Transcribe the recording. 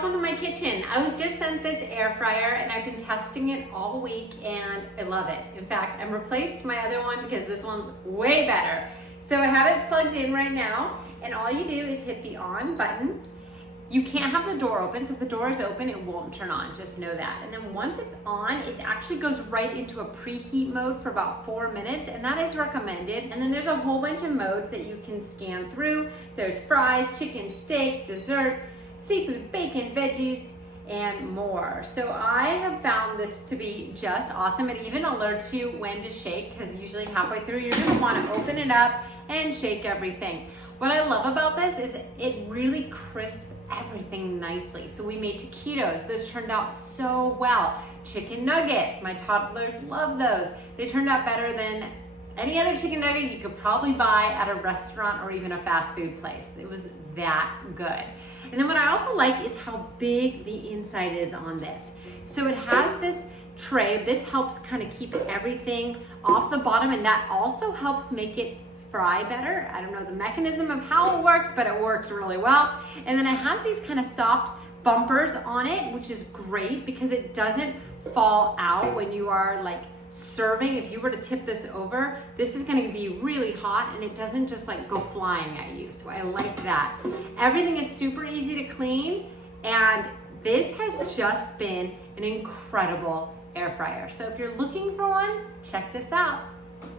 welcome to my kitchen. I was just sent this air fryer and I've been testing it all week and I love it. In fact, I've replaced my other one because this one's way better. So I have it plugged in right now and all you do is hit the on button. You can't have the door open, so if the door is open, it won't turn on, just know that. And then once it's on, it actually goes right into a preheat mode for about 4 minutes, and that is recommended. And then there's a whole bunch of modes that you can scan through. There's fries, chicken, steak, dessert, seafood, bacon, veggies, and more. So I have found this to be just awesome. It even alerts you when to shake, because usually halfway through you're gonna wanna open it up and shake everything. What I love about this is it really crisps everything nicely. So we made taquitos. Those turned out so well. Chicken nuggets, my toddlers love those. They turned out better than any other chicken nugget you could probably buy at a restaurant or even a fast food place. It was that good. And then what I also like is how big the inside is on this. So it has this tray. This helps kind of keep everything off the bottom, and that also helps make it fry better. I don't know the mechanism of how it works, but it works really well. And then it has these kind of soft bumpers on it, which is great because it doesn't fall out when you are like serving. If you were to tip this over, this is going to be really hot and it doesn't just like go flying at you. So I like that. Everything is super easy to clean, and this has just been an incredible air fryer. So if you're looking for one, check this out.